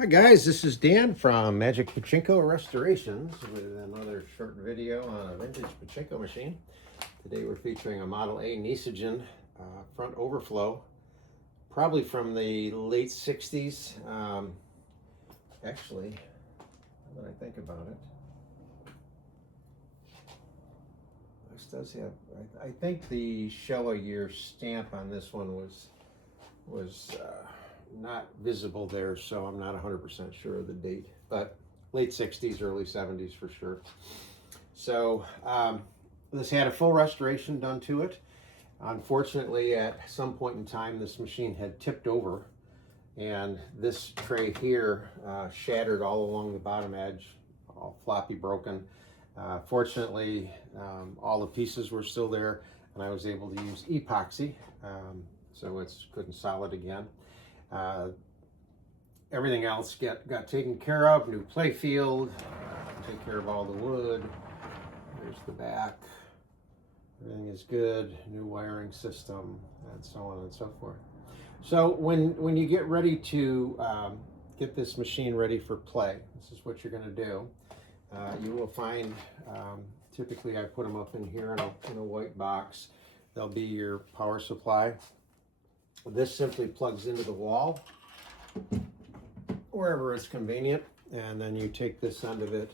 Hi guys, this is Dan from Magic Pachinko Restorations with another short video on a vintage pachinko machine. Today we're featuring a Model A Nishijin front overflow, probably from the late 60s. Actually, now that I think about it, this does have, I think the Showa year stamp on this one was not visible there, so I'm not 100% sure of the date, but late 60s, early 70s for sure. So this had a full restoration done to it. Unfortunately, at some point in time, this machine had tipped over, and this tray here shattered all along the bottom edge, all floppy broken. Fortunately, all the pieces were still there, and I was able to use epoxy, so it's good and solid again. Everything else got taken care of. New play field, take care of all the wood. There's the back. Everything is good. New wiring system, and so on and so forth. So when you get ready to get this machine ready for play, this is what you're going to do. You will find, typically I put them up in here in a white box. They'll be your power supply. This simply plugs into the wall wherever it's convenient, and then you take this end of it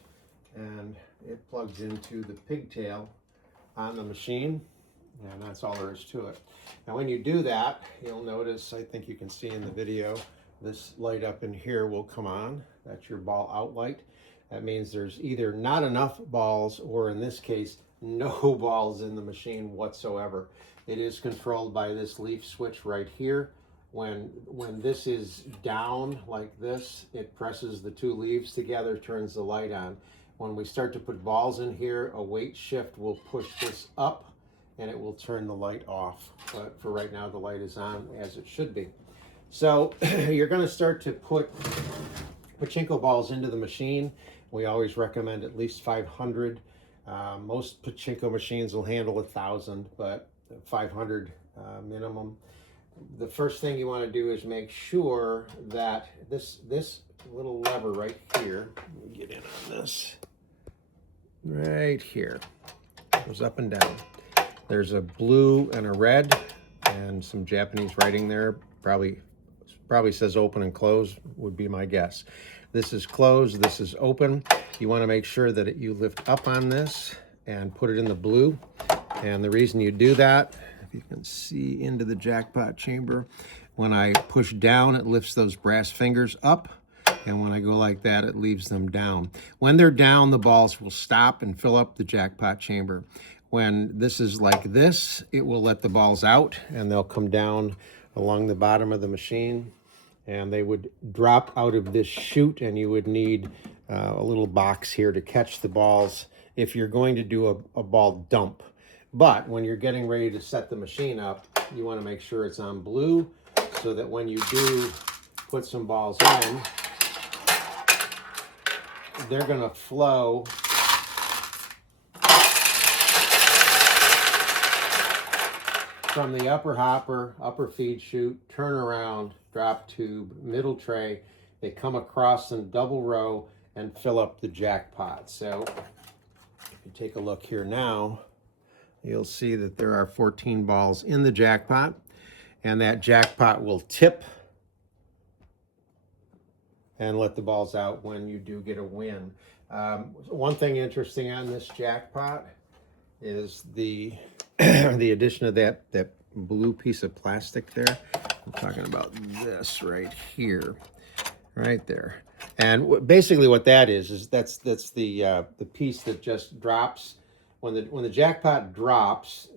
and it plugs into the pigtail on the machine, and that's all there is to it. Now when you do that, you'll notice, I think you can see in the video, this light up in here will come on. That's your ball out light. That means there's either not enough balls, or in this case, no balls in the machine whatsoever. It is controlled by this leaf switch right here. When this is down like this, it presses the two leaves together, turns the light on. When we start to put balls in here, a weight shift will push this up and it will turn the light off. But for right now, the light is on as it should be. So you're going to start to put pachinko balls into the machine. We always recommend at least 500. Most pachinko machines will handle 1,000, but 500 minimum. The first thing you want to do is make sure that this little lever right here, let me get in on this, right here, goes up and down. There's a blue and a red and some Japanese writing there. Probably says open and close would be my guess. This is closed, this is open. You want to make sure that you lift up on this and put it in the blue. And the reason you do that, if you can see into the jackpot chamber, when I push down, it lifts those brass fingers up. And when I go like that, it leaves them down. When they're down, the balls will stop and fill up the jackpot chamber. When this is like this, it will let the balls out and they'll come down along the bottom of the machine. And they would drop out of this chute, and you would need a little box here to catch the balls if you're going to do a ball dump. But when you're getting ready to set the machine up, you want to make sure it's on blue so that when you do put some balls in, they're going to flow from the upper hopper, upper feed chute, turn around, drop tube, middle tray. They come across in double row and fill up the jackpot. So if you take a look here now, you'll see that there are 14 balls in the jackpot, and that jackpot will tip and let the balls out when you do get a win. One thing interesting on this jackpot is the the addition of that blue piece of plastic there. I'm talking about this right here, right there. And basically what that is that's the piece that just drops. When the jackpot drops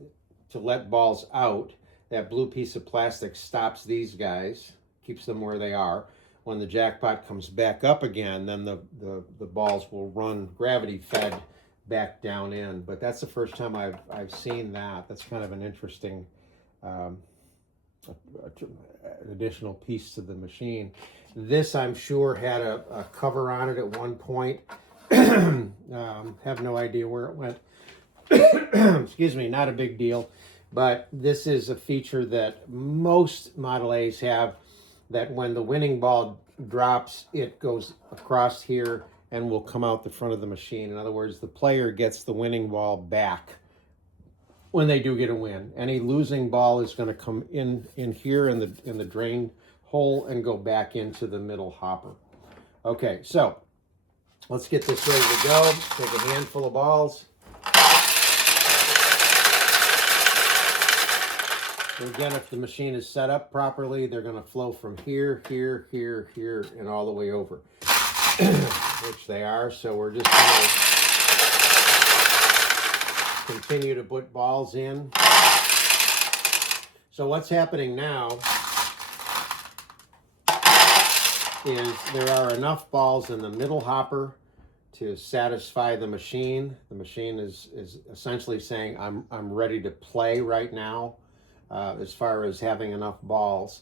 to let balls out, that blue piece of plastic stops these guys, keeps them where they are. When the jackpot comes back up again, then the balls will run gravity fed back down in. But that's the first time I've seen that. That's kind of an interesting additional piece to the machine. This, I'm sure, had a cover on it at one point. Have no idea where it went. Excuse me, not a big deal. But this is a feature that most Model A's have, that when the winning ball drops, it goes across here and will come out the front of the machine. In other words, the player gets the winning ball back when they do get a win. Any losing ball is going to come in here in the drain hole and go back into the middle hopper. Okay, so let's get this ready to go. Take a handful of balls. And again, if the machine is set up properly, they're going to flow from here, here, here, here, and all the way over, which they are. So we're just going to continue to put balls in. So what's happening now is there are enough balls in the middle hopper to satisfy the machine. The machine is essentially saying, I'm ready to play right now. As far as having enough balls.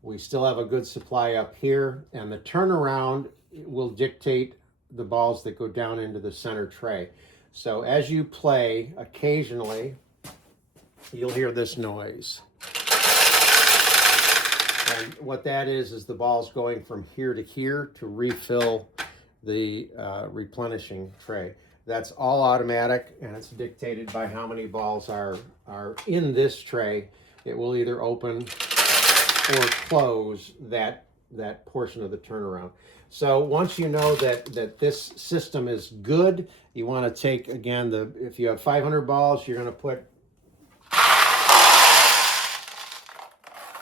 We still have a good supply up here, and the turnaround will dictate the balls that go down into the center tray. So as you play, occasionally you'll hear this noise. And what that is the balls going from here to refill the replenishing tray. That's all automatic, and it's dictated by how many balls are in this tray. It will either open or close that portion of the turnaround. So once you know that this system is good, you want to take, again, if you have 500 balls, you're going to put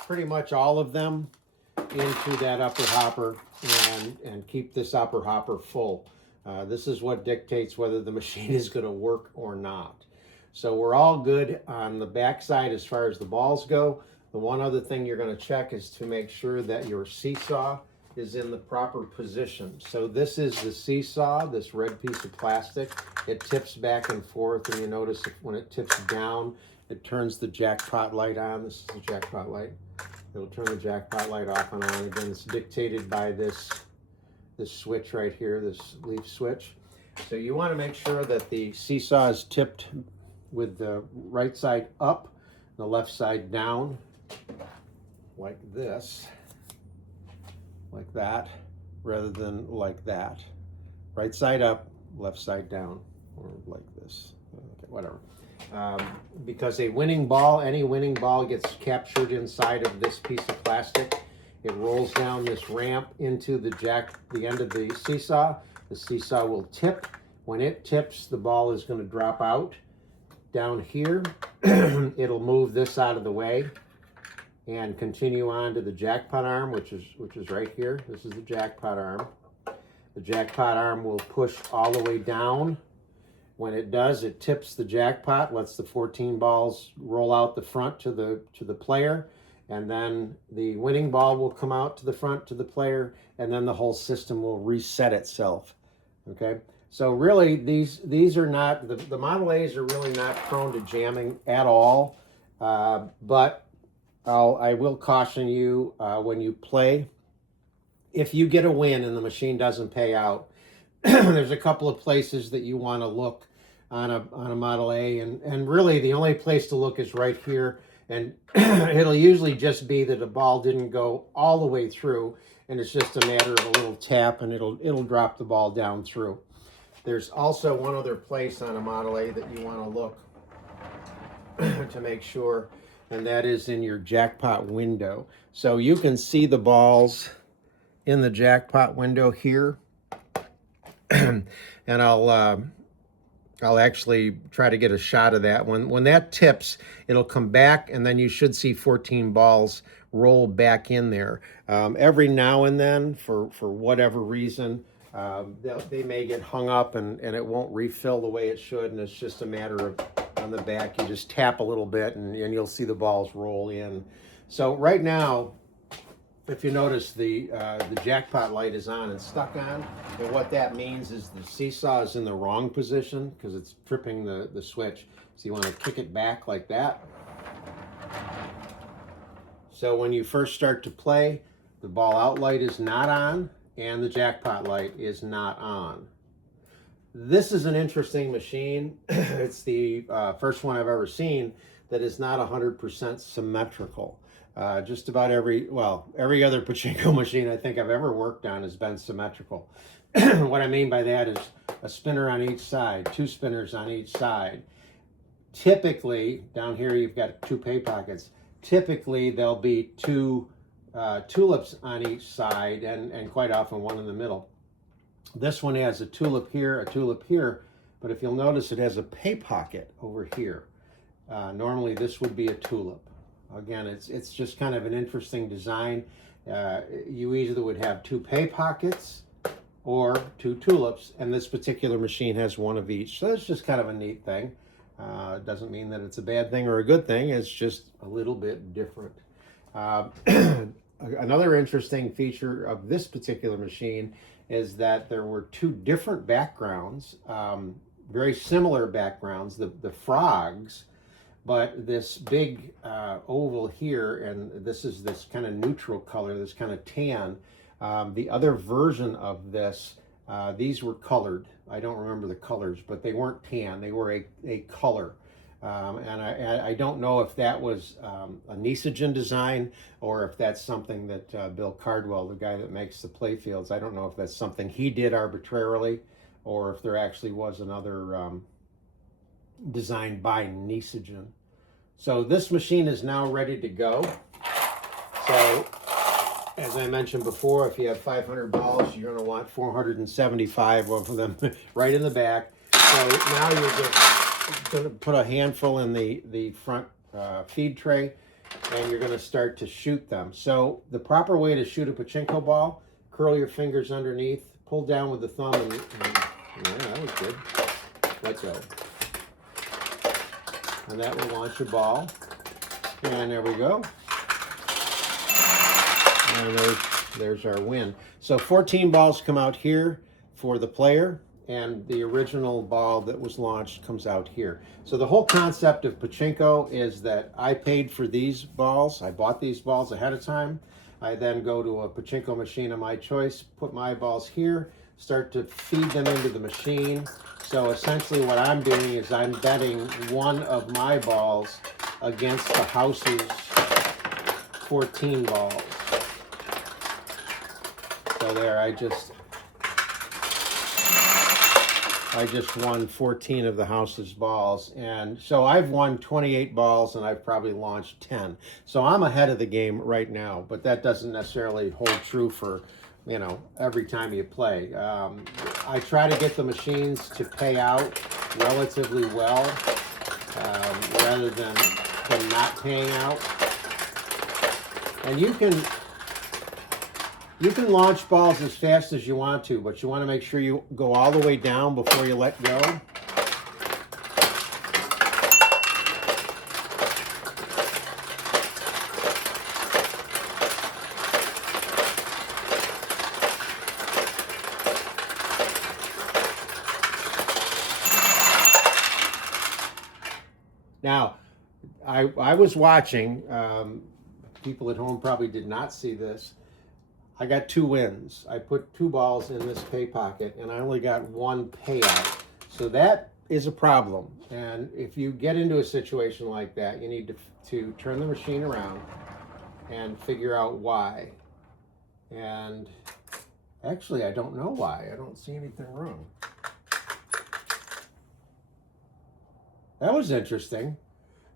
pretty much all of them into that upper hopper and keep this upper hopper full. This is what dictates whether the machine is going to work or not. So we're all good on the back side as far as the balls go. The one other thing you're going to check is to make sure that your seesaw is in the proper position. So this is the seesaw, this red piece of plastic. It tips back and forth, and you notice when it tips down, it turns the jackpot light on. This is the jackpot light. It'll turn the jackpot light off and on. Again, it's dictated by this switch right here, this leaf switch. So you want to make sure that the seesaw is tipped with the right side up, the left side down, like this, like that, rather than like that. Right side up, left side down, or like this, okay, whatever. Because a winning ball, any winning ball gets captured inside of this piece of plastic. It rolls down this ramp into the end of the seesaw. The seesaw will tip. When it tips, the ball is going to drop out. Down here, it'll move this out of the way and continue on to the jackpot arm, which is right here. This is the jackpot arm. The jackpot arm will push all the way down. When it does, it tips the jackpot, lets the 14 balls roll out the front to the player, and then the winning ball will come out to the front to the player, and then the whole system will reset itself. Okay? So really, these are not, the Model A's are really not prone to jamming at all, but I will caution you when you play, if you get a win and the machine doesn't pay out, there's a couple of places that you want to look on a Model A, and really the only place to look is right here, and it'll usually just be that a ball didn't go all the way through, and it's just a matter of a little tap, and it'll drop the ball down through. There's also one other place on a Model A that you want to look to make sure, and that is in your jackpot window. So you can see the balls in the jackpot window here, and I'll actually try to get a shot of that. When that tips, it'll come back, and then you should see 14 balls roll back in there. Every now and then, for whatever reason, they may get hung up and it won't refill the way it should, and it's just a matter of, on the back, you just tap a little bit and you'll see the balls roll in. So right now, if you notice, the jackpot light is on and stuck on, and what that means is the seesaw is in the wrong position because it's tripping the switch. So you want to kick it back like that. So when you first start to play, the ball out light is not on and the jackpot light is not on. This is an interesting machine. It's the first one I've ever seen that is not 100% symmetrical. Just about every other pachinko machine I think I've ever worked on has been symmetrical. What I mean by that is a spinner on each side, 2 spinners on each side. Typically, down here you've got 2 pay pockets. Typically, there'll be 2 tulips on each side, and quite often 1 in the middle. This one has a tulip here, but if you'll notice, it has a pay pocket over here. Normally, this would be a tulip. Again, it's just kind of an interesting design. You either would have 2 pay pockets or 2 tulips, and this particular machine has 1 of each. So that's just kind of a neat thing. It doesn't mean that it's a bad thing or a good thing. It's just a little bit different. Another interesting feature of this particular machine is that there were 2 different backgrounds, very similar backgrounds, the frogs, but this big oval here, and this is this kind of neutral color, this kind of tan. The other version of this, these were colored. I don't remember the colors, but they weren't tan. They were a color. And I don't know if that was a Nishijin design or if that's something that Bill Cardwell, the guy that makes the playfields, I don't know if that's something he did arbitrarily or if there actually was another designed by Nishijin. So this machine is now ready to go. So as I mentioned before, if you have 500 balls, you're going to want 475 of them right in the back. So now you're just going to put a handful in the front feed tray, and you're going to start to shoot them. So the proper way to shoot a pachinko ball, curl your fingers underneath, pull down with the thumb, and yeah, that was good. Let go. And that will launch your ball. And there we go. And there's our win. So 14 balls come out here for the player, and the original ball that was launched comes out here. So the whole concept of pachinko is that I paid for these balls. I bought these balls ahead of time. I then go to a pachinko machine of my choice, put my balls here, start to feed them into the machine. So essentially what I'm doing is I'm betting one of my balls against the house's 14 balls. So there, I just won 14 of the house's balls. And so I've won 28 balls and I've probably launched 10. So I'm ahead of the game right now, but that doesn't necessarily hold true for, you know, every time you play. I try to get the machines to pay out relatively well rather than not paying out. And you can launch balls as fast as you want to, but you want to make sure you go all the way down before you let go. Now, I was watching, people at home probably did not see this. I got 2 wins. I put 2 balls in this pay pocket and I only got 1 payout. So that is a problem. And if you get into a situation like that, you need to turn the machine around and figure out why. And actually, I don't know why. I don't see anything wrong. That was interesting.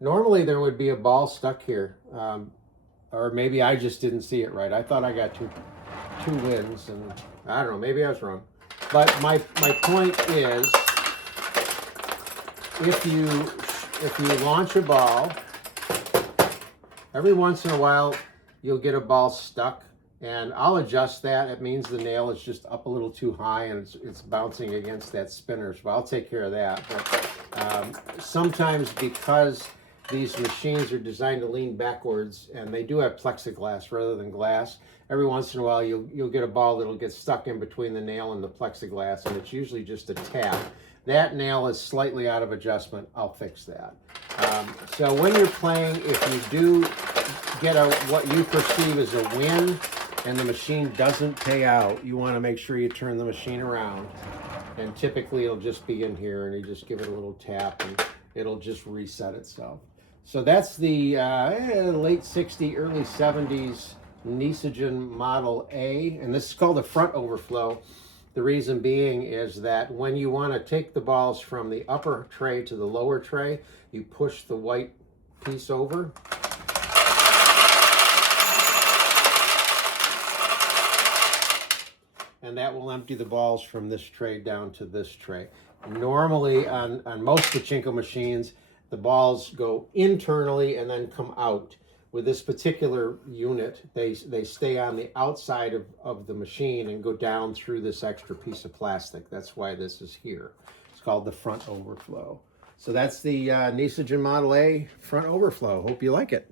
Normally there would be a ball stuck here. Or maybe I just didn't see it right. I thought I got two wins, and I don't know, maybe I was wrong. But my point is, if you launch a ball, every once in a while you'll get a ball stuck, and I'll adjust that. It means the nail is just up a little too high and it's bouncing against that spinner, so I'll take care of that. But sometimes, because these machines are designed to lean backwards, and they do have plexiglass rather than glass, every once in a while you'll get a ball that'll get stuck in between the nail and the plexiglass, and it's usually just a tap. That nail is slightly out of adjustment. I'll fix that. So when you're playing, if you do get what you perceive as a win and the machine doesn't pay out, you want to make sure you turn the machine around. And typically it'll just be in here, and you just give it a little tap and it'll just reset itself. So that's the late 60s, early 70s Nishijin Model A, and this is called the front overflow. The reason being is that when you want to take the balls from the upper tray to the lower tray, you push the white piece over. And that will empty the balls from this tray down to this tray. Normally on most pachinko machines, the balls go internally and then come out. With this particular unit, they stay on the outside of the machine and go down through this extra piece of plastic. That's why this is here. It's called the front overflow. So that's the Nishijin Model A front overflow. Hope you like it.